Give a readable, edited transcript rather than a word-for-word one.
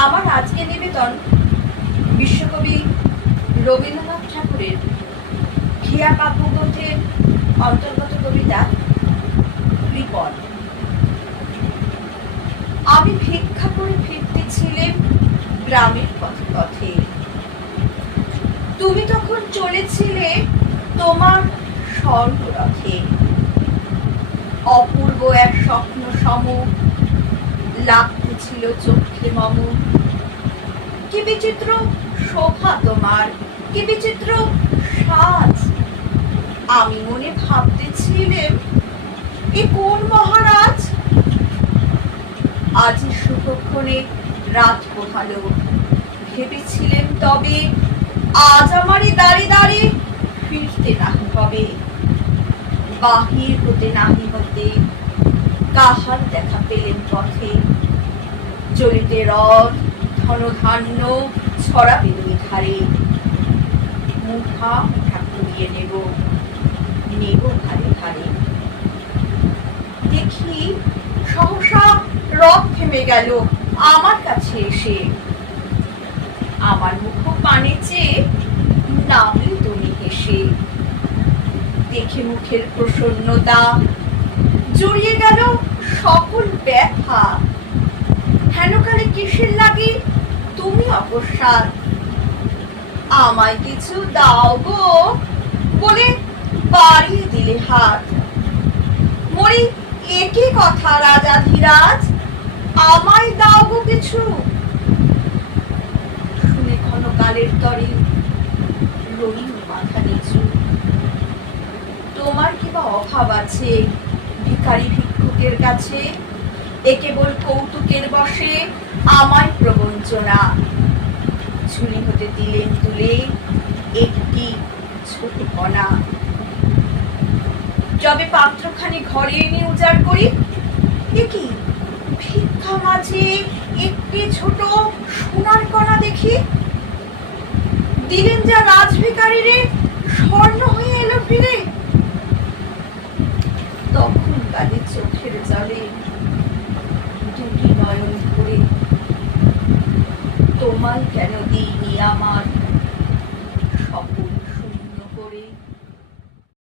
আমার আজকে নিবেদন বিশ্বকবি রবীন্দ্রনাথ ঠাকুরের খেয়া কাব্যগ্রন্থের অন্তর্গত কবিতা কৃপণ। আমি ভিক্ষা করে ফিরতেছিলাম গ্রামের পথে পথে, তুমি তখন চলেছিলে তোমার স্বর্ণরথে। অপূর্ব এক স্বপ্ন সম লাগতেছিল চোখে মম। কি বিচিত্র শোভা তোমার, কি বিচিত্র সাজ। আমি মনে ভাবতেছিলাম, এ কোন মহারাজ। আজ শুভক্ষণে রাত পোহালো, ভেবেছিলেন তবে আজ আমারই দাঁড়ে দাঁড়ে ফিরতে নাহি হবে। বাহির হতে নাহি হতে কাহার দেখা পেলেন পথে। চলিতে রথ ধনধান্য ছড়াবে দুই ধারে। মুঠা মুঠা কুড়িয়ে নেব নেব ধারে ধারে। দেখি সহসা রথ থেমে গেল আমার কাছে এসে। আমার মুখ পানে চেয়ে নামলে তুমি হেসে। দেখে মুখের প্রসন্নতা জড়িয়ে গেল সকল ব্যথা। হেনকালে কিসের লাগে তুমি অকস্মাৎ। আমায় কিছু দাও গো বলে বাড়িয়ে দিলে হাত। মরি একই কথা রাজাধিরাজ, আমায় দাও গো কিছু। শুনে ক্ষণকালের তরে রইল মাথা নিচু। তোমার কি বা অভাব আছে ভিখারি ভিক্ষুকের কাছে? এ কেবল কৌতুকের বসে আমায় প্রবঞ্চনা। ঝুলি হতে দিলেন তুলে একটি ছোট কণা। যবে পাত্রখানি ঘরে এনে উজাড় করি, এ কি ভিক্ষা মাঝে একটি ছোট সোনার কণা দেখি। দিলেন যা রাজভিখারিরে স্বর্ণ হয়ে এলো ফিরে। তখন